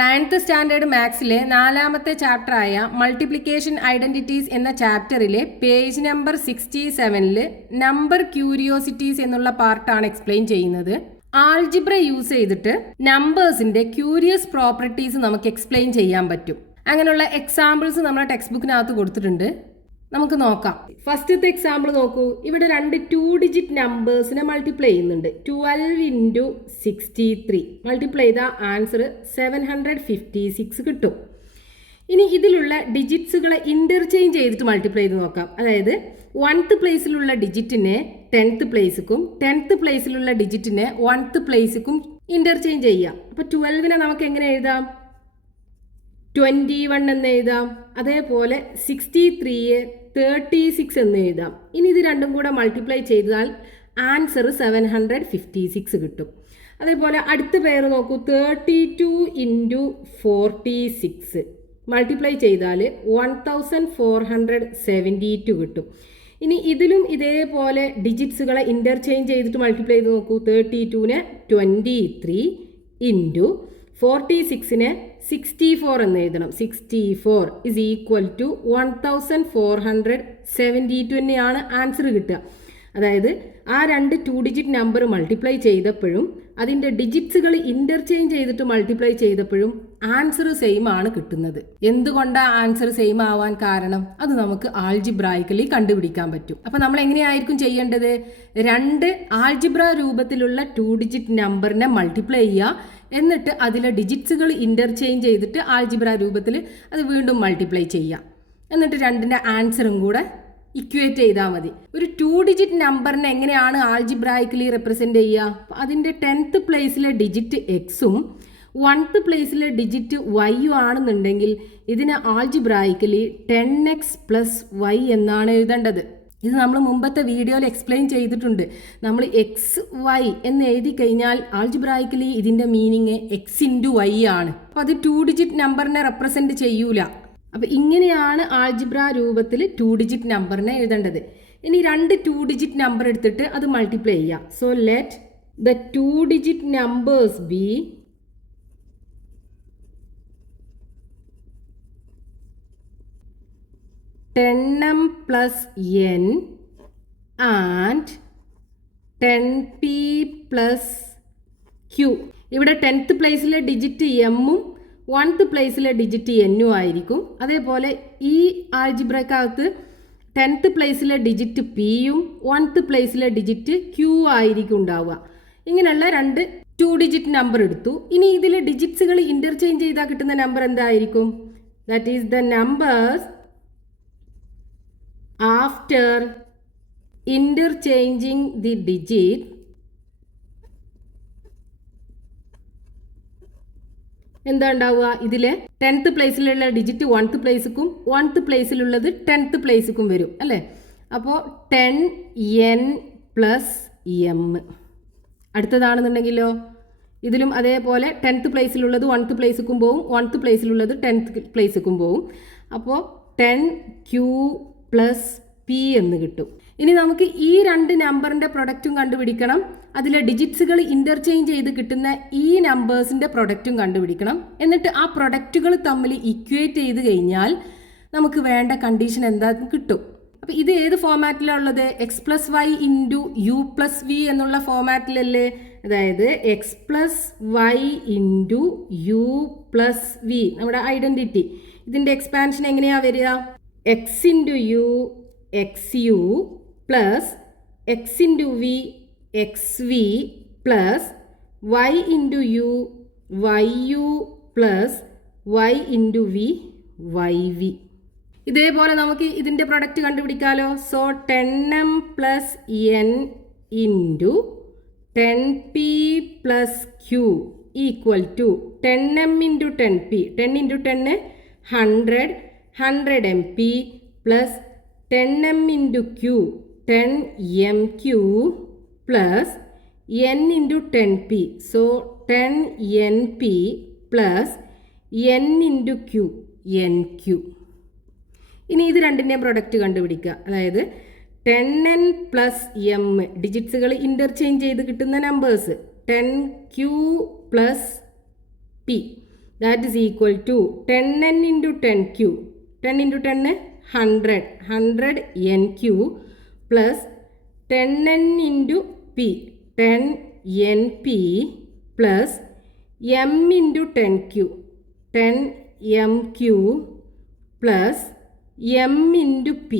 9th standard മാത്സിലെ 4ാമത്തെ ചാപ്റ്ററായ multiplication identities എന്ന ചാപ്റ്ററിലെ page number 67-ൽ number curiosities എന്നുള്ള പാർട്ടാണ് എക്സ്പ്ലെയിൻ ചെയ്യുന്നത്. ആൾജിബ്ര യൂസ് ചെയ്തിട്ട് നമ്പേഴ്സിന്റെ ക്യൂരിയസ് പ്രോപ്പർട്ടീസ് നമുക്ക് എക്സ്പ്ലെയിൻ ചെയ്യാൻ പറ്റും. അങ്ങനെയുള്ള എക്സാമ്പിൾസ് നമ്മുടെ ടെക്സ്റ്റ് ബുക്കിനകത്ത് കൊടുത്തിട്ടുണ്ട്. നമുക്ക് നോക്കാം. ഫസ്റ്റത്തെ എക്സാമ്പിൾ നോക്കൂ. ഇവിടെ രണ്ട് 2 ഡിജിറ്റ് നമ്പേഴ്സിനെ മൾട്ടിപ്ലൈ ചെയ്യുന്നുണ്ട്. 12 × 63 മൾട്ടിപ്ലൈ ചെയ്ത ആൻസർ 756 കിട്ടും. ഇനി ഇതിലുള്ള ഡിജിറ്റ്സുകളെ ഇന്റർചേഞ്ച് ചെയ്തിട്ട് മൾട്ടിപ്ലൈ ചെയ്ത് നോക്കാം. അതായത് 1th പ്ലേസിലുള്ള ഡിജിറ്റിനെ 10th പ്ലേസിക്കും 10th പ്ലേസിലുള്ള ഡിജിറ്റിനെ 1th പ്ലേസിക്കും interchange ചെയ്യാം. അപ്പോൾ 12നെ നമുക്ക് എങ്ങനെ എഴുതാം? 21 എന്ന് എഴുതാം. അതേപോലെ 63യെ 36 എന്ന് എഴുതാം. ഇനി ഇത് രണ്ടും കൂടെ മൾട്ടിപ്ലൈ ചെയ്താൽ ആൻസർ 756 കിട്ടും. അതേപോലെ അടുത്ത പേര് നോക്കൂ. 32 × 46 മൾട്ടിപ്ലൈ ചെയ്താൽ 1472 കിട്ടും. ഇനി ഇതിലും ഇതേപോലെ ഡിജിറ്റ്സുകളെ ഇന്റർചേഞ്ച് ചെയ്തിട്ട് മൾട്ടിപ്ലൈ ചെയ്ത് നോക്കൂ. 32നെ 23 × 46നെ 64 എന്ന് എഴുതണം. 64 = 1472 തന്നെയാണ് ആൻസർ കിട്ടുക. അതായത് ആ രണ്ട് 2 ഡിജിറ്റ് നമ്പർ മൾട്ടിപ്ലൈ ചെയ്തപ്പോഴും അതിൻ്റെ ഡിജിറ്റ്സുകൾ ഇന്റർചേഞ്ച് ചെയ്തിട്ട് മൾട്ടിപ്ലൈ ചെയ്തപ്പോഴും ആൻസർ സെയിം ആണ് കിട്ടുന്നത്. എന്തുകൊണ്ടാണ് ആൻസർ സെയിം ആവാൻ കാരണം? അത് നമുക്ക് ആൾജിബ്രായിക്കലി കണ്ടുപിടിക്കാൻ പറ്റും. അപ്പം നമ്മൾ എങ്ങനെയായിരിക്കും ചെയ്യേണ്ടത്? രണ്ട് ആൾജിബ്ര രൂപത്തിലുള്ള 2 ഡിജിറ്റ് നമ്പറിനെ മൾട്ടിപ്ലൈ ചെയ്യുക. എന്നിട്ട് അതിലെ ഡിജിറ്റ്സുകൾ ഇന്റർചേഞ്ച് ചെയ്തിട്ട് ആൾജിബ്ര രൂപത്തിൽ അത് വീണ്ടും മൾട്ടിപ്ലൈ ചെയ്യാം. എന്നിട്ട് രണ്ടിൻ്റെ ആൻസറും കൂടെ ഇക്വേറ്റ് ചെയ്താൽ മതി. ഒരു 2 ഡിജിറ്റ് നമ്പറിനെ എങ്ങനെയാണ് ആൾജിബ്രായിക്കലി റെപ്രസെന്റ് ചെയ്യുക? അതിൻ്റെ 10th പ്ലേസിലെ ഡിജിറ്റ് എക്സും 1th പ്ലേസിലെ ഡിജിറ്റ് വൈയും ആണെന്നുണ്ടെങ്കിൽ ഇതിനെ ആൾജിബ്രായിക്കലി 10x + y എന്നാണ് എഴുതേണ്ടത്. ഇത് നമ്മൾ മുമ്പത്തെ വീഡിയോയിൽ എക്സ്പ്ലെയിൻ ചെയ്തിട്ടുണ്ട്. നമ്മൾ എക്സ് വൈ എന്ന് എഴുതി കഴിഞ്ഞാൽ ആൾജിബ്രായിക്കലി ഇതിൻ്റെ മീനിങ് x × y ആണ്. അപ്പോൾ അത് 2 ഡിജിറ്റ് നമ്പറിനെ റെപ്രസെന്റ് ചെയ്യൂല. അപ്പോൾ ഇങ്ങനെയാണ് ആൾജിബ്ര രൂപത്തിൽ 2 ഡിജിറ്റ് നമ്പറിനെ എഴുതേണ്ടത്. ഇനി രണ്ട് 2 ഡിജിറ്റ് നമ്പർ എടുത്തിട്ട് അത് മൾട്ടിപ്ലൈ ചെയ്യാം. So let the 2 digit numbers B 10m + n and 10p + q. ഇവിടെ 10th പ്ലേസിലെ ഡിജിറ്റ് എമ്മും 1th പ്ലേസിലെ ഡിജിറ്റ് എന്നും ആയിരിക്കും. അതേപോലെ ഈ ആൾജിബ്രക്കകത്ത് 10th പ്ലേസിലെ ഡിജിറ്റ് പിയും 1th പ്ലേസിലെ ഡിജിറ്റ് ക്യൂ ആയിരിക്കും ഉണ്ടാവുക. ഇങ്ങനെയുള്ള രണ്ട് 2 ഡിജിറ്റ് നമ്പർ എടുത്തു. ഇനി ഇതിൽ ഡിജിറ്റ്സുകൾ ഇന്റർചേഞ്ച് ചെയ്താൽ കിട്ടുന്ന നമ്പർ എന്തായിരിക്കും? That is the numbers after interchanging the digit എന്താ ഉണ്ടാവുക? ഇതിലെ 10th പ്ലേസിലുള്ള digit 1th പ്ലേസിക്കും 1th പ്ലേസിലുള്ളത് 10th പ്ലേസിക്കും വരും അല്ലേ? അപ്പോൾ 10n + m. അടുത്തതാണെന്നുണ്ടെങ്കിലോ ഇതിലും അതേപോലെ 10th പ്ലേസിലുള്ളത് 1th പ്ലേസിക്കും പോവും 1th പ്ലേസിലുള്ളത് 10th പ്ലേസിക്കും പോവും. അപ്പോൾ 10q + p എന്ന് കിട്ടും. ഇനി നമുക്ക് ഈ രണ്ട് നമ്പറിന്റെ പ്രൊഡക്റ്റും കണ്ടുപിടിക്കണം. അതിലെ ഡിജിറ്റ്സുകൾ ഇന്റർചേഞ്ച് ചെയ്ത് കിട്ടുന്ന ഈ നമ്പേഴ്സിന്റെ പ്രൊഡക്റ്റും കണ്ടുപിടിക്കണം. എന്നിട്ട് ആ പ്രൊഡക്റ്റുകൾ തമ്മിൽ ഇക്വേറ്റ് ചെയ്ത് കഴിഞ്ഞാൽ നമുക്ക് വേണ്ട കണ്ടീഷൻ എന്താ കിട്ടും. അപ്പോൾ ഇത് ഏത് ഫോമാറ്റിലാണ് ഉള്ളത്? x + y × u + v എന്നുള്ള ഫോമാറ്റിലല്ലേ? അതായത് x + y × u + v നമ്മുടെ ഐഡന്റിറ്റി. ഇതിന്റെ എക്സ്പാൻഷൻ എങ്ങനെയാ വരിക? x × u xu plus x × v xv plus y × u yu plus y × v yv. ഇതേപോലെ നമുക്ക് ഇതിൻ്റെ പ്രൊഡക്റ്റ് കണ്ടുപിടിക്കാമല്ലോ. So 10m + n × 10p + q = 10m × 10p. 10 × 10 100 100mp plus 10m × q 10mq plus n × 10p. So 10np plus n × q nq. ഇനി ഇത് രണ്ടിൻ്റെയും product കണ്ടുപിടിക്കുക. അതായത് 10n + m ഡിജിറ്റ്സുകൾ interchange ചെയ്ത് കിട്ടുന്ന numbers 10q + p that is equal to 10n into 10q 10 into 10 100 100n q plus 10n into p 10np plus m into 10q 10mq plus m into p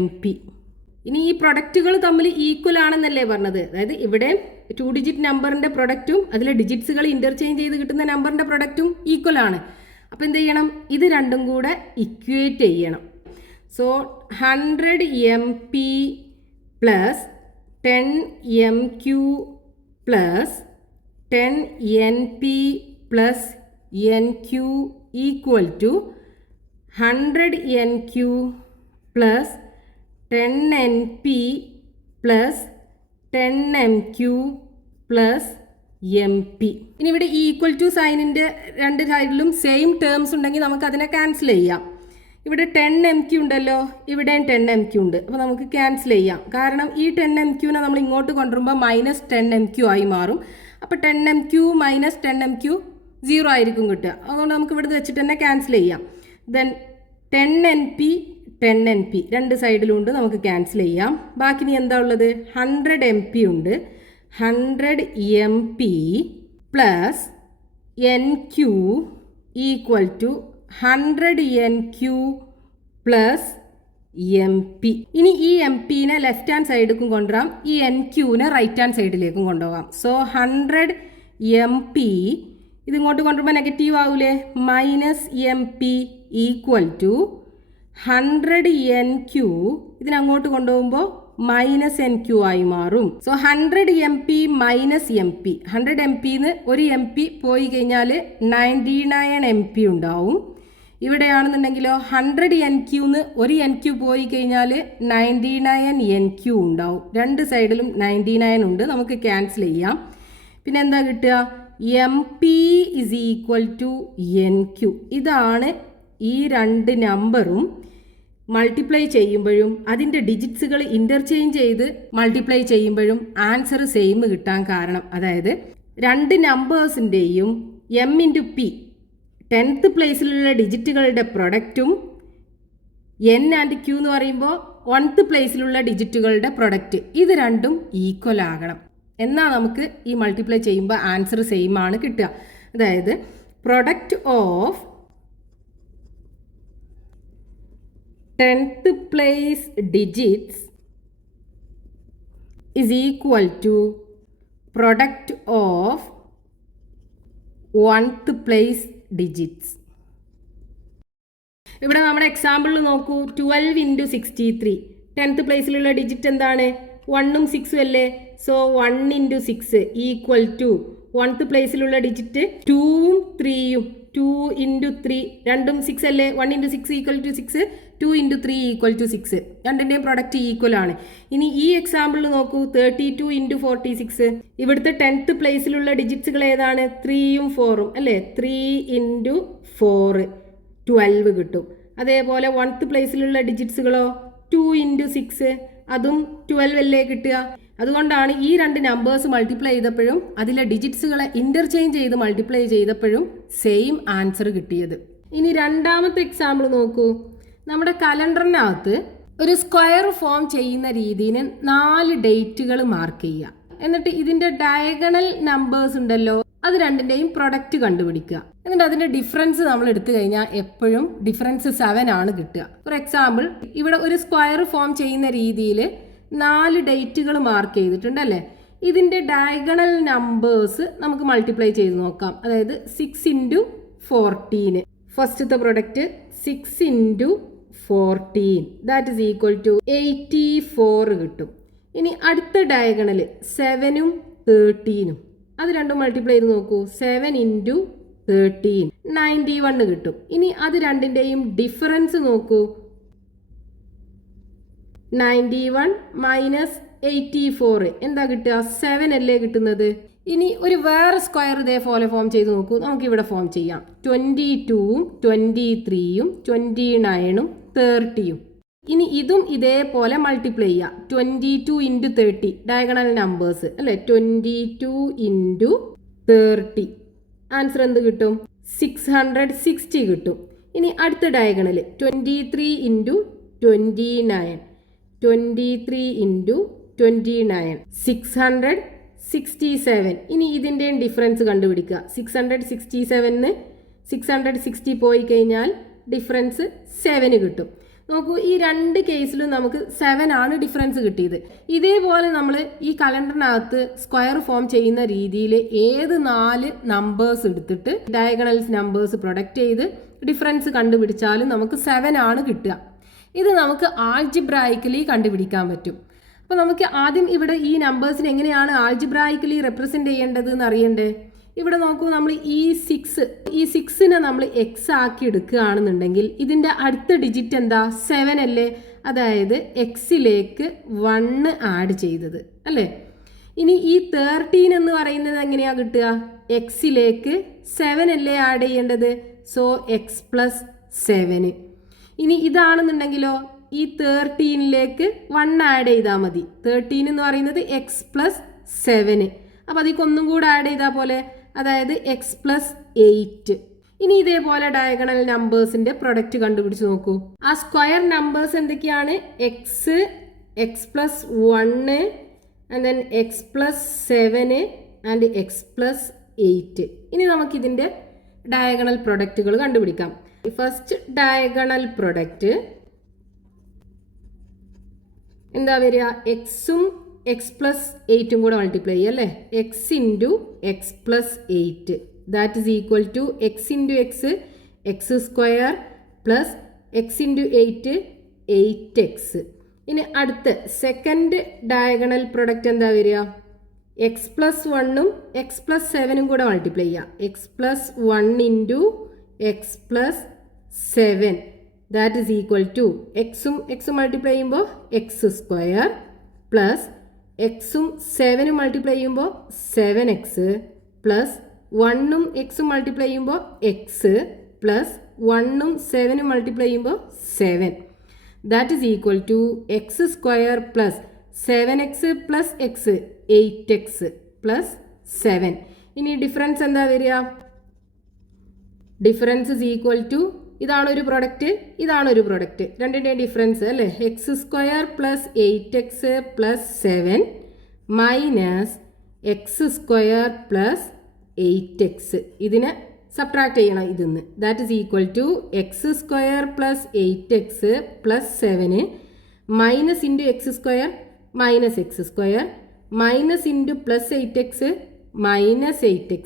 mp. ഇനി ഈ പ്രൊഡക്റ്റുകൾ തമ്മിൽ equal ആണെന്നല്ലേ പറഞ്ഞത്. അതായത് ഇവിടെ 2 digit നമ്പറിൻ്റെ പ്രൊഡക്റ്റും അതിലെ ഡിജിറ്റ്സുകൾ ഇൻ്റർചേഞ്ച് ചെയ്ത് കിട്ടുന്ന നമ്പറിൻ്റെ പ്രൊഡക്റ്റും ഈക്വൽ ആണ്. അപ്പോൾ എന്ത് ചെയ്യണം? ഇത് രണ്ടും കൂടെ ഇക്വേറ്റ് ചെയ്യണം. So 100mp plus 10mq plus 10np plus nq equal to 100nq plus 10np plus 10mq plus mp. ഇനി ഇവിടെ ഈക്വൽ ടു സൈനിൻ്റെ രണ്ട് സൈഡിലും സെയിം ടേംസ് ഉണ്ടെങ്കിൽ നമുക്ക് അതിനെ ക്യാൻസൽ ചെയ്യാം. ഇവിടെ 10mq ഉണ്ടല്ലോ, ഇവിടെയും 10mq ഉണ്ട്. അപ്പോൾ നമുക്ക് ക്യാൻസൽ ചെയ്യാം. കാരണം ഈ 10mqനെ നമ്മൾ ഇങ്ങോട്ട് കൊണ്ടുവരുമ്പോൾ മൈനസ് 10mq ആയി മാറും. അപ്പോൾ 10mq മൈനസ് 10mq 0 ആയിരിക്കും കിട്ടുക. അതുകൊണ്ട് നമുക്ക് ഇവിടെ വെച്ചിട്ട് തന്നെ ക്യാൻസൽ ചെയ്യാം. ദെൻ 10np രണ്ട് സൈഡിലും ഉണ്ട്, നമുക്ക് ക്യാൻസൽ ചെയ്യാം. ബാക്കി ഇനി എന്താ ഉള്ളത്? 100mp ഉണ്ട്. 100mp plus nq equal to 100nq plus mp. ഇനി ഈ mp-നെ ലെഫ്റ്റ് ഹാൻഡ് സൈഡിലേക്കും കൊണ്ടുവരാം, ഈ nq-നെ റൈറ്റ് ഹാൻഡ് സൈഡിലേക്കും കൊണ്ടുപോകാം. സോ 100mp ഇത് ഇങ്ങോട്ട് കൊണ്ടുവരുമ്പോൾ നെഗറ്റീവ് ആവൂലേ? Minus mp equal to 100nq ഇതിനങ്ങോട്ട് കൊണ്ടുപോകുമ്പോൾ മൈനസ് nq ആയി മാറും. സോ 100mp മൈനസ് mp, 100mp-ന്ന് ഒരു mp പോയി കഴിഞ്ഞാൽ 99mp ഉണ്ടാവും. ഇവിടെയാണെന്നുണ്ടെങ്കിലോ 100nq-ന്ന് ഒരു nq പോയി കഴിഞ്ഞാൽ 99nq ഉണ്ടാവും. രണ്ട് സൈഡിലും 99 ഉണ്ട്, നമുക്ക് ക്യാൻസൽ ചെയ്യാം. പിന്നെ എന്താ കിട്ടുക? mp is equal to nq. ഇതാണ് ഈ രണ്ട് നമ്പറും മൾട്ടിപ്ലൈ ചെയ്യുമ്പോഴും അതിൻ്റെ ഡിജിറ്റ്സുകൾ ഇൻ്റർചേഞ്ച് ചെയ്ത് മൾട്ടിപ്ലൈ ചെയ്യുമ്പോഴും ആൻസർ സെയിം കിട്ടാൻ കാരണം. അതായത് രണ്ട് നമ്പേഴ്സിൻ്റെയും m ഇൻറ്റു p 10th പ്ലേസിലുള്ള ഡിജിറ്റുകളുടെ പ്രൊഡക്റ്റും n ആൻഡ് q എന്ന് പറയുമ്പോൾ 1th പ്ലേസിലുള്ള ഡിജിറ്റുകളുടെ പ്രൊഡക്റ്റ്, ഇത് രണ്ടും ഈക്വൽ ആകണം. എന്നാൽ നമുക്ക് ഈ മൾട്ടിപ്ലൈ ചെയ്യുമ്പോൾ ആൻസർ സെയിം ആണ് കിട്ടുക. അതായത് product of 10th place digits is equal to product of 1th place digits. ഇവിടെ നമ്മുടെ എക്സാമ്പിളിൽ നോക്കൂ. 12 ഇൻറ്റു 63 10th പ്ലേസിലുള്ള ഡിജിറ്റ് എന്താണ്? 1ഉം 6ഉം അല്ലേ? So 1 into 6 equal to 1th പ്ലേസിലുള്ള ഡിജിറ്റ് 2ഉം 3ഉം 2 ഇൻറ്റു 3 രണ്ടും 6 അല്ലേ? 1 into 6 equal to 6, 2 into 3 equal to 6. രണ്ടിൻ്റെയും പ്രൊഡക്റ്റ് ഈക്വൽ ആണ്. ഇനി ഈ എക്സാമ്പിളിൽ നോക്കൂ. 32 ഇൻറ്റു 46 ഇവിടുത്തെ 10th പ്ലേസിലുള്ള ഡിജിറ്റ്സുകൾ ഏതാണ്? 3ഉം 4ഉം അല്ലേ? 3 ഇൻറ്റു 4 12 കിട്ടും. അതേപോലെ 1th പ്ലേസിലുള്ള ഡിജിറ്റ്സുകളോ 2 ഇൻറ്റു 6 അതും 12 അല്ലേ കിട്ടുക. അതുകൊണ്ടാണ് ഈ രണ്ട് നമ്പേഴ്സ് മൾട്ടിപ്ലൈ ചെയ്തപ്പോഴും അതിലെ ഡിജിറ്റ്സുകളെ ഇൻ്റർചേഞ്ച് ചെയ്ത് മൾട്ടിപ്ലൈ ചെയ്തപ്പോഴും സെയിം ആൻസർ കിട്ടിയത്. ഇനി രണ്ടാമത്തെ എക്സാമ്പിൾ നോക്കൂ. നമ്മുടെ കലണ്ടറിനകത്ത് ഒരു സ്ക്വയർ ഫോം ചെയ്യുന്ന രീതിയിൽ 4 ഡേറ്റുകൾ മാർക്ക് ചെയ്യുക. എന്നിട്ട് ഇതിൻ്റെ ഡയഗണൽ നമ്പേഴ്സ് ഉണ്ടല്ലോ, അത് രണ്ടിൻ്റെയും പ്രൊഡക്റ്റ് കണ്ടുപിടിക്കുക. എന്നിട്ട് അതിൻ്റെ ഡിഫറൻസ് നമ്മൾ എടുത്തു കഴിഞ്ഞാൽ എപ്പോഴും ഡിഫറൻസ് 7 ആണ് കിട്ടുക. ഫോർ എക്സാമ്പിൾ ഇവിടെ ഒരു സ്ക്വയർ ഫോം ചെയ്യുന്ന രീതിയിൽ 4 ഡേറ്റുകൾ മാർക്ക് ചെയ്തിട്ടുണ്ടല്ലേ. ഇതിൻ്റെ ഡയഗണൽ നമ്പേഴ്സ് നമുക്ക് മൾട്ടിപ്ലൈ ചെയ്ത് നോക്കാം. അതായത് 6 ഇൻറ്റു 14 ഫസ്റ്റത്തെ product 6 into 14 that is equal to 84 കിട്ടും. ഇനി അടുത്ത ഡയഗണൽ 7ഉം 13ഉം അത് രണ്ടും മൾട്ടിപ്ലൈ ചെയ്ത് നോക്കൂ. 7 ഇൻറ്റു 13 91 കിട്ടും. ഇനി അത് രണ്ടിൻ്റെയും ഡിഫറൻസ് നോക്കൂ. 91 മൈനസ് 84 എന്താ കിട്ടുക? 7 അല്ലേ കിട്ടുന്നത്. ഇനി ഒരു വേറെ സ്ക്വയർ ഇതേപോലെ ഫോം ചെയ്ത് നോക്കൂ. നമുക്കിവിടെ ഫോം ചെയ്യാം. 22ഉം 23ഉം 29ഉം 30ഉം. ഇനി ഇതും ഇതേപോലെ മൾട്ടിപ്ലൈ ചെയ്യാം. 22 ഇൻറ്റു 30 ഡയഗണൽ നമ്പേഴ്സ് അല്ലേ? 22 ഇൻറ്റു 30 ആൻസർ എന്ത് കിട്ടും? 660 കിട്ടും. ഇനി അടുത്ത ഡയഗണൽ 23 ഇൻറ്റു 29, 23 ഇൻറ്റു 29 667. ഇനി ഇതിൻ്റെയും ഡിഫറൻസ് കണ്ടുപിടിക്കുക. 667ന് 660 പോയി കഴിഞ്ഞാൽ ഡിഫറൻസ് 7 കിട്ടും. നോക്കൂ, ഈ രണ്ട് കേസിലും നമുക്ക് 7 ആണ് ഡിഫറൻസ് കിട്ടിയത്. ഇതേപോലെ നമ്മൾ ഈ കലണ്ടറിനകത്ത് സ്ക്വയർ ഫോം ചെയ്യുന്ന രീതിയിൽ ഏത് 4 നമ്പേഴ്സ് എടുത്തിട്ട് ഡയഗണൽസ് നമ്പേഴ്സ് പ്രൊഡക്റ്റ് ചെയ്ത് ഡിഫറൻസ് കണ്ടുപിടിച്ചാലും നമുക്ക് 7 ആണ് കിട്ടുക. ഇത് നമുക്ക് ആൾജിബ്രായിക്കലി കണ്ടുപിടിക്കാൻ പറ്റും. അപ്പോൾ നമുക്ക് ആദ്യം ഇവിടെ ഈ നമ്പേഴ്സിനെ എങ്ങനെയാണ് ആൾജിബ്രായിക്കലി റെപ്രസെൻ്റ് ചെയ്യേണ്ടത് എന്ന് അറിയണ്ടേ? ഇവിടെ നോക്കൂ, നമ്മൾ ഈ 6നെ നമ്മൾ എക്സ് ആക്കി എടുക്കുകയാണെന്നുണ്ടെങ്കിൽ ഇതിൻ്റെ അടുത്ത ഡിജിറ്റ് എന്താ? 7 അല്ലേ? അതായത് എക്സിലേക്ക് 1 ആഡ് ചെയ്തത് അല്ലേ? ഇനി ഈ 13 എന്ന് പറയുന്നത് എങ്ങനെയാണ് കിട്ടുക? എക്സിലേക്ക് 7 അല്ലേ ആഡ് ചെയ്യേണ്ടത്? So X plus 7. ഇനി ഇതാണെന്നുണ്ടെങ്കിലോ ഈ 13ലേക്ക് 1 ആഡ് ചെയ്താൽ മതി. 13 എന്ന് പറയുന്നത് എക്സ് പ്ലസ് 7. അപ്പോൾ അതിലേക്ക് ഒന്നും കൂടെ ആഡ് ചെയ്താൽ പോലെ, അതായത് എക്സ് പ്ലസ് 8. ഇനി ഇതേപോലെ ഡയഗണൽ നമ്പേഴ്സിന്റെ പ്രൊഡക്റ്റ് കണ്ടുപിടിച്ച് നോക്കൂ. ആ സ്ക്വയർ നമ്പേഴ്സ് എന്തൊക്കെയാണ്? X, X plus 1 and then X plus 7 and X plus 8. ഇനി നമുക്കിതിൻ്റെ ഡയഗണൽ പ്രൊഡക്റ്റുകൾ കണ്ടുപിടിക്കാം. ഫസ്റ്റ് ഡയഗണൽ പ്രൊഡക്റ്റ് എന്താ വരിക? എക്സും എക്സ് പ്ലസ് 8ഉം കൂടെ മൾട്ടിപ്ലൈ ചെയ്യുക അല്ലേ? X into x plus 8 that is equal to x into x, x square plus x into 8, 8x. ഇനി അടുത്ത സെക്കൻഡ് ഡയഗണൽ പ്രൊഡക്റ്റ് എന്താ വരിക? എക്സ് പ്ലസ് 1ഉം എക്സ് പ്ലസ് 7ഉം കൂടെ മൾട്ടിപ്ലൈ ചെയ്യുക. X plus 1 into x plus 7 that is equal to എക്സും എക്സും മൾട്ടിപ്ലൈ ചെയ്യുമ്പോൾ എക്സ് സ്ക്വയർ പ്ലസ് എക്സും 7ഉം മൾട്ടിപ്ലൈ ചെയ്യുമ്പോൾ 7x പ്ലസ് 1ഉം എക്സും മൾട്ടിപ്ലൈ ചെയ്യുമ്പോൾ എക്സ് പ്ലസ് 1ഉം 7ഉം മൾട്ടിപ്ലൈ ചെയ്യുമ്പോൾ 7 that is equal to x square plus 7x plus x 8x plus 7. ഇനി ഡിഫറൻസ് എന്താ വരിക? ഡിഫറൻസ് ഈസ് ഈക്വൽ ടു ഇതാണൊരു പ്രൊഡക്റ്റ്, ഇതാണൊരു പ്രൊഡക്റ്റ്, രണ്ടിൻ്റെയും ഡിഫറൻസ് അല്ലേ? X square plus 8x plus 7 minus x square plus 8x. ഇതിനെ subtract ചെയ്യണം ഇതിന്ന്. That is equal to x square plus 8x plus 7 minus into x square minus x square minus into plus 8x minus 8x.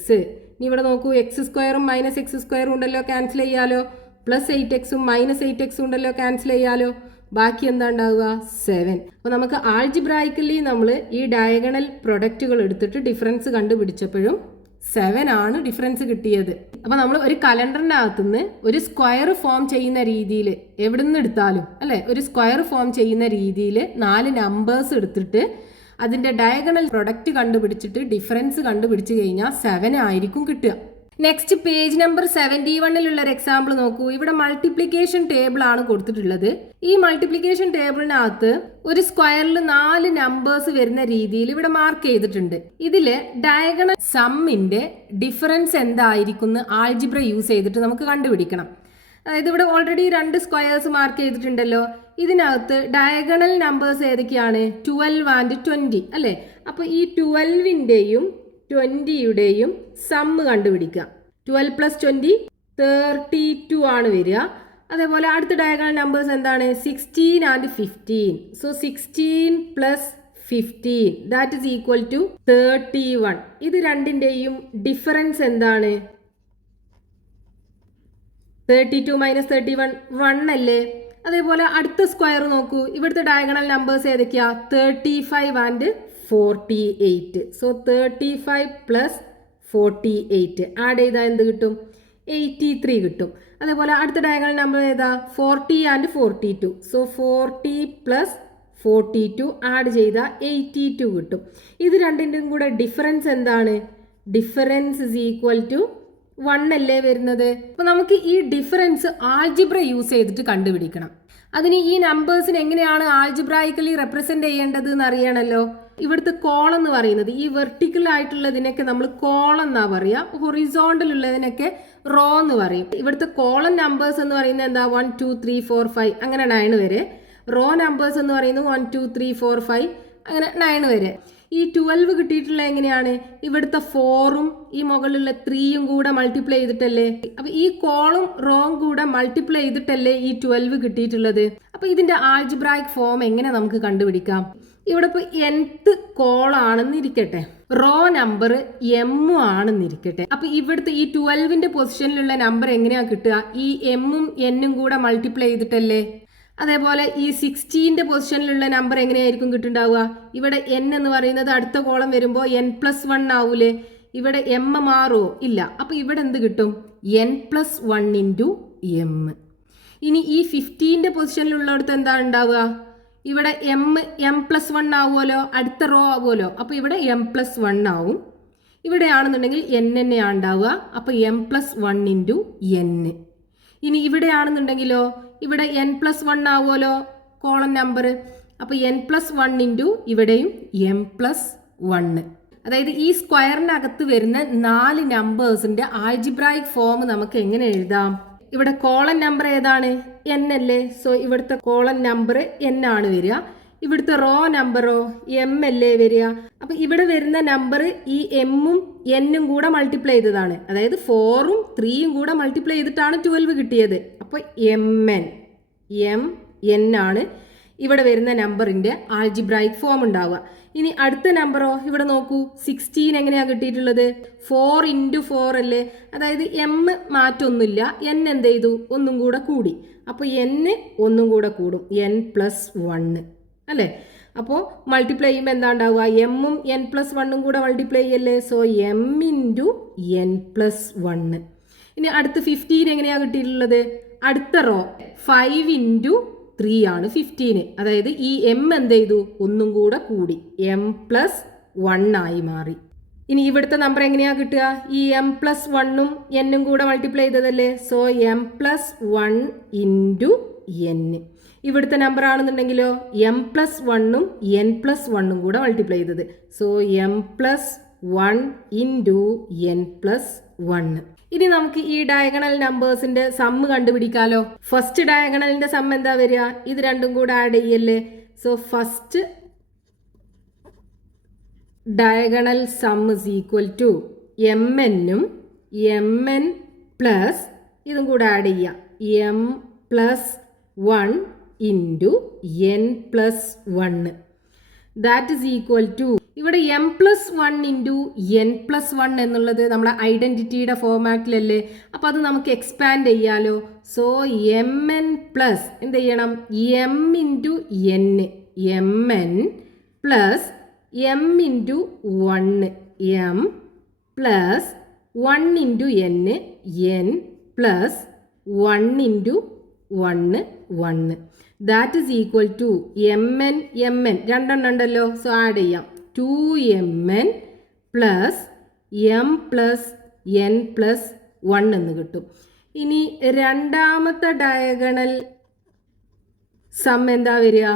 ഇനി ഇവിടെ നോക്കൂ, X സ്ക്വയറും minus X സ്ക്വയറും ഉണ്ടല്ലോ, cancel ചെയ്യാലോ. പ്ലസ് 8xഉം മൈനസ് 8xഉം ഉണ്ടല്ലോ, ക്യാൻസൽ ചെയ്യാലോ. ബാക്കി എന്താ ഉണ്ടാവുക? 7. അപ്പോൾ നമുക്ക് ആൾജിബ്രായിക്കലി നമ്മൾ ഈ ഡയഗണൽ പ്രൊഡക്റ്റുകൾ എടുത്തിട്ട് ഡിഫറൻസ് കണ്ടുപിടിച്ചപ്പോഴും 7 ആണ് ഡിഫറൻസ് കിട്ടിയത്. അപ്പോൾ നമ്മൾ ഒരു കലണ്ടറിനകത്തുനിന്ന് ഒരു സ്ക്വയർ ഫോം ചെയ്യുന്ന രീതിയിൽ എവിടെ നിന്ന് എടുത്താലും അല്ലേ, ഒരു സ്ക്വയർ ഫോം ചെയ്യുന്ന രീതിയിൽ 4 നമ്പേഴ്സ് എടുത്തിട്ട് അതിൻ്റെ ഡയഗണൽ പ്രൊഡക്റ്റ് കണ്ടുപിടിച്ചിട്ട് ഡിഫറൻസ് കണ്ടുപിടിച്ച് കഴിഞ്ഞാൽ 7 ആയിരിക്കും കിട്ടുക. നെക്സ്റ്റ് പേജ് നമ്പർ 71 ഒരു എക്സാമ്പിൾ നോക്കൂ. ഇവിടെ മൾട്ടിപ്ലിക്കേഷൻ ടേബിൾ ആണ് കൊടുത്തിട്ടുള്ളത്. ഈ മൾട്ടിപ്ലിക്കേഷൻ ടേബിളിനകത്ത് ഒരു സ്ക്വയറിൽ 4 നമ്പേഴ്സ് വരുന്ന രീതിയിൽ ഇവിടെ മാർക്ക് ചെയ്തിട്ടുണ്ട്. ഇതില് ഡയഗണൽ സമ്മിന്റെ ഡിഫറൻസ് എന്തായിരിക്കും ആൾജിബ്ര യൂസ് ചെയ്തിട്ട് നമുക്ക് കണ്ടുപിടിക്കണം. അതായത് ഇവിടെ ഓൾറെഡി 2 സ്ക്വയേഴ്സ് മാർക്ക് ചെയ്തിട്ടുണ്ടല്ലോ. ഇതിനകത്ത് ഡയഗണൽ നമ്പേഴ്സ് ഏതൊക്കെയാണ്? 12 ആൻഡ് 20 അല്ലേ? അപ്പോൾ ഈ 12ൻ്റെയും 20യുടെയും സമ്മ് കണ്ടുപിടിക്കുക. 12 പ്ലസ് 20 32 ആണ് വരിക. അതേപോലെ അടുത്ത ഡയഗണൽ നമ്പേഴ്സ് എന്താണ്? 16 and 15. So 16 plus 15 that is equal to 31. ഇത് രണ്ടിൻ്റെയും ഡിഫറൻസ് എന്താണ്? 32 മൈനസ് 31 1 അല്ലേ? അതേപോലെ അടുത്ത സ്ക്വയർ നോക്കൂ. ഇവിടുത്തെ ഡയഗണൽ നമ്പേഴ്സ് ഏതൊക്കെയാ? 35 ആൻഡ് 48. സോ 35 പ്ലസ് 48 ആഡ് ചെയ്താൽ എന്ത് കിട്ടും? 83 കിട്ടും. അതേപോലെ അടുത്ത ഡയഗണൽ നമ്പർ ഏതാ? 40 ആൻഡ് 42. സോ 40 പ്ലസ് 42 ആഡ് ചെയ്താൽ 82 കിട്ടും. ഇത് രണ്ടിൻ്റെയും കൂടെ ഡിഫറൻസ് എന്താണ്? ഡിഫറൻസ് ഇസ് ഈക്വൽ ടു 1 അല്ലേ വരുന്നത്? അപ്പോൾ നമുക്ക് ഈ ഡിഫറൻസ് ആൾജിബ്ര യൂസ് ചെയ്തിട്ട് കണ്ടുപിടിക്കണം. അതിന് ഈ നമ്പേഴ്സിന് എങ്ങനെയാണ് ആൾജിബ്രായിക്കലി റെപ്രസെന്റ് ചെയ്യേണ്ടത് എന്ന് അറിയണമല്ലോ. ഇവിടുത്തെ കോളം എന്ന് പറയുന്നത് ഈ വെർട്ടിക്കൽ ആയിട്ടുള്ളതിനൊക്കെ നമ്മൾ കോളം എന്നാ പറയുക, ഹൊറിസോണ്ടൽ ഉള്ളതിനൊക്കെ റോ എന്ന് പറയും. ഇവിടുത്തെ കോളം നമ്പേഴ്സ് എന്ന് പറയുന്നത് എന്താ 1 2 3 4 5 അങ്ങനെ 9 വരെ. റോ നമ്പേഴ്സ് എന്ന് പറയുന്നത് 1 2 3 4 5 അങ്ങനെ 9 വരെ. ഈ 12 കിട്ടിയിട്ടുള്ള എങ്ങനെയാണ്? ഇവിടുത്തെ 4ഉം ഈ മുകളിലുള്ള 3യും കൂടെ മൾട്ടിപ്ലൈ ചെയ്തിട്ടല്ലേ. അപ്പൊ ഈ കോളും റോയും കൂടെ മൾട്ടിപ്ലൈ ചെയ്തിട്ടല്ലേ ഈ 12 കിട്ടിയിട്ടുള്ളത്. അപ്പൊ ഇതിന്റെ ആൾജിബ്രായിക് ഫോം എങ്ങനെ നമുക്ക് കണ്ടുപിടിക്കാം? ഇവിടെ ഇപ്പോൾ nth കോളാണെന്ന് ഇരിക്കട്ടെ, റോ നമ്പർ m ആണെന്നിരിക്കട്ടെ. അപ്പൊ ഇവിടുത്തെ ഈ 12ന്റെ പൊസിഷനിലുള്ള നമ്പർ എങ്ങനെയാ കിട്ടുക? ഈ m-ഉം n-ഉം കൂടെ മൾട്ടിപ്ലൈ ചെയ്തിട്ടല്ലേ. അതേപോലെ ഈ 16ന്റെ പൊസിഷനിലുള്ള നമ്പർ എങ്ങനെയായിരിക്കും കിട്ടുണ്ടാവുക? ഇവിടെ n എന്ന് പറയുന്നത് അടുത്ത കോളം വരുമ്പോൾ n+1 ആവൂലേ. ഇവിടെ m മാറുമോ? ഇല്ല. അപ്പൊ ഇവിടെ എന്ത് കിട്ടും? n+1 into m. ഇനി ഈ 15ന്റെ പൊസിഷനിലുള്ളിടത്ത് എന്താ ഉണ്ടാവുക? ഇവിടെ m+1 ആവുമല്ലോ, അടുത്ത റോ ആവുമല്ലോ. അപ്പോൾ ഇവിടെ m+1 ആവും. ഇവിടെയാണെന്നുണ്ടെങ്കിൽ n തന്നെയാണ് ഉണ്ടാവുക. അപ്പോൾ m+1 ഇൻറ്റു n. ഇനി ഇവിടെയാണെന്നുണ്ടെങ്കിലോ ഇവിടെ n+1 ആവുമല്ലോ കോളം നമ്പർ. അപ്പോൾ n+1 ഇൻറ്റു ഇവിടെയും m+1. അതായത് ഈ സ്ക്വയറിനകത്ത് വരുന്ന 4 നമ്പേഴ്സിന്റെ ആൾജിബ്രായിക് ഫോം നമുക്ക് എങ്ങനെ എഴുതാം? ഇവിടെ കോളം നമ്പർ ഏതാണ്? n അല്ലേ. സോ ഇവിടുത്തെ കോളം നമ്പർ n ആണ് വരിക. ഇവിടുത്തെ റോ നമ്പറോ m അല്ലേ വരിക. അപ്പൊ ഇവിടെ വരുന്ന നമ്പർ ഈ m-ഉം n-ഉം കൂടെ മൾട്ടിപ്ലൈ ചെയ്തതാണ്. അതായത് 4ഉം 3യും കൂടെ മൾട്ടിപ്ലൈ ചെയ്തിട്ടാണ് 12 കിട്ടിയത്. അപ്പോൾ m ആണ് ഇവിടെ വരുന്ന നമ്പറിന്റെ ആൾജിബ്രായിക് ഫോം ഉണ്ടാവുക. ഇനി അടുത്ത നമ്പറോ ഇവിടെ നോക്കൂ, 16 എങ്ങനെയാ കിട്ടിയിട്ടുള്ളത്? 4 ഇൻറ്റു 4 അല്ലേ. അതായത് m മാറ്റൊന്നുമില്ല, n എന്ത് ചെയ്തു? ഒന്നും കൂടെ കൂടി. അപ്പോൾ n ഒന്നും കൂടെ കൂടും, n+1 അല്ലേ. അപ്പോൾ മൾട്ടിപ്ലൈ ചെയ്യുമ്പോൾ എന്താ ഉണ്ടാവുക? m-ഉം n+1 കൂടെ മൾട്ടിപ്ലൈ ചെയ്യല്ലേ. So m into n+1. ഇനി അടുത്ത് 15 എങ്ങനെയാ കിട്ടിയിട്ടുള്ളത്? അടുത്ത റോ 5 ഇൻറ്റു 3 ആണ് 15. അതായത് ഈ m എന്ത് ചെയ്തു? ഒന്നും കൂടെ കൂടി, m+1 ആയി മാറി. ഇനി ഇവിടുത്തെ നമ്പർ എങ്ങനെയാ കിട്ടുക? ഈ m+1ഉം n-ഉം കൂടെ മൾട്ടിപ്ലൈ ചെയ്തതല്ലേ. So m+1 into n. ഇവിടുത്തെ നമ്പർ ആണെന്നുണ്ടെങ്കിലോ m+1ഉം n+1ഉം കൂടെ മൾട്ടിപ്ലൈ ചെയ്തത്. So m+1 into n+1. ഇനി നമുക്ക് ഈ ഡയഗണൽ നമ്പേഴ്സിന്റെ സമ്മ് കണ്ടുപിടിക്കാലോ. ഫസ്റ്റ് ഡയഗണലിന്റെ സമ്മ് എന്താ വരിക? ഇത് രണ്ടും കൂടെ ആഡ് ചെയ്യല്ലേ. So first diagonal sum is equal to mn-ഉം mn പ്ലസ് ഇതും കൂടെ ആഡ് ചെയ്യാം, m+1 into n+1. That is equal to ഇവിടെ m+1 ഇൻറ്റു n+1 എന്നുള്ളത് നമ്മുടെ ഐഡന്റിറ്റിയുടെ ഫോമാറ്റിലല്ലേ. അപ്പം അത് നമുക്ക് എക്സ്പാൻഡ് ചെയ്യാലോ. സോ mn പ്ലസ് എന്ത് ചെയ്യണം? m into n, mn plus m into 1, m plus 1 into n, n plus 1 into 1, 1. That is equal to mn രണ്ടെണ്ണം ഉണ്ടല്ലോ. സോ ആഡ് ചെയ്യാം, 2mn plus m plus n plus 1 എന്ന് കിട്ടും. ഇനി രണ്ടാമത്തെ ഡയഗണൽ സം എന്താ വരിക?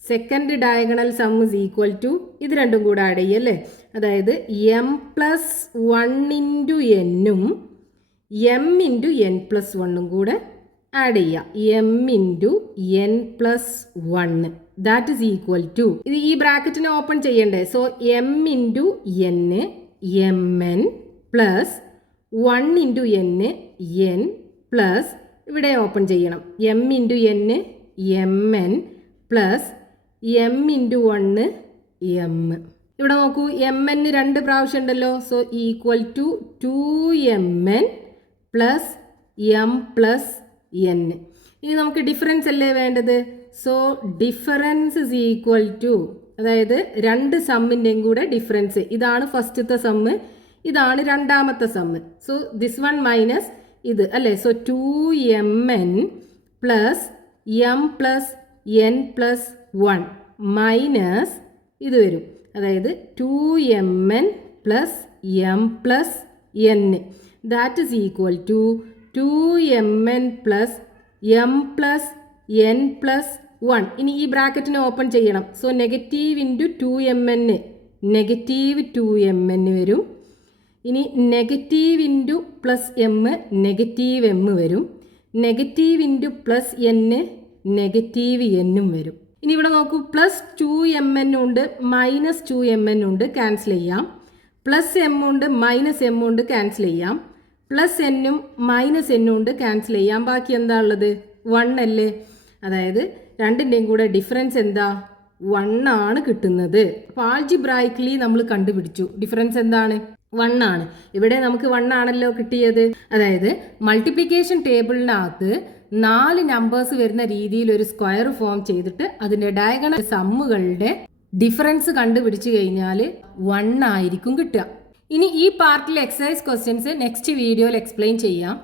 Second diagonal sum is equal to ഇത് രണ്ടും കൂടെ ആഡ് ചെയ്യല്ലേ. അതായത് m+1 into n-ഉം m into n+1 കൂടെ ആഡ് ചെയ്യാം, m into n+1. That is equal to ഇത് ഈ ബ്രാക്കറ്റിനെ ഓപ്പൺ ചെയ്യണ്ടേ. So m into n, mn plus 1 into n, n plus ഇവിടെ ഓപ്പൺ ചെയ്യണം, m into n, mn plus m into 1, m. ഇവിടെ നോക്കൂ, mn 2 പ്രാവശ്യം ഉണ്ടല്ലോ. So equal to 2mn plus m plus n. ഇനി നമുക്ക് ഡിഫറൻസ് അല്ലേ വേണ്ടത്. So difference is equal to, അതായത് രണ്ട് സമ്മിൻ്റെയും കൂടെ ഡിഫറൻസ്. ഇതാണ് ഫസ്റ്റത്തെ സമ്മ്, ഇതാണ് രണ്ടാമത്തെ sum. So this one minus ഇത് അല്ലേ. So 2mn plus m plus n plus 1 minus ഇത് വരും, അതായത് 2mn plus m plus n. That is equal to 2mn plus m plus n plus 1. ഇനി ഈ ബ്രാക്കറ്റിനെ ഓപ്പൺ ചെയ്യണം. So negative into 2mn, negative 2mn വരും. ഇനി negative into plus m, negative m വരും. Negative into plus n, negative എന്നും വരും. ഇനി ഇവിടെ നോക്കൂ, പ്ലസ് 2mn ഉണ്ട്, മൈനസ് 2mn ഉണ്ട്, ക്യാൻസൽ ചെയ്യാം. പ്ലസ് എം ഉണ്ട്, മൈനസ് എം ഉണ്ട്, ക്യാൻസൽ ചെയ്യാം. പ്ലസ് എന്നും മൈനസ് എന്നും ഉണ്ട്, ക്യാൻസൽ ചെയ്യാം. ബാക്കി എന്താ ഉള്ളത്? 1 അല്ലേ? അതായത് രണ്ടിൻ്റെയും കൂടെ ഡിഫറൻസ് എന്താ? 1 ആണ് കിട്ടുന്നത്. അപ്പോൾ ആൾജിബ്രായിക്കലി നമ്മൾ കണ്ടുപിടിച്ചു ഡിഫറൻസ് എന്താണ്? 1 ആണ്. ഇവിടെ നമുക്ക് 1 ആണല്ലോ കിട്ടിയത്. അതായത് മൾട്ടിപ്ലിക്കേഷൻ ടേബിളിനകത്ത് 4 നമ്പേഴ്സ് വരുന്ന രീതിയിൽ ഒരു സ്ക്വയർ ഫോം ചെയ്തിട്ട് അതിൻ്റെ ഡയഗണൽ സമ്മുകളുടെ ഡിഫറൻസ് കണ്ടുപിടിച്ചു കഴിഞ്ഞാൽ 1 ആയിരിക്കും കിട്ടുക. ഇനി ഈ പാർട്ടിലെ എക്സസൈസ് ക്വസ്റ്റ്യൻസ് നെക്സ്റ്റ് വീഡിയോയിൽ എക്സ്പ്ലെയിൻ ചെയ്യാം.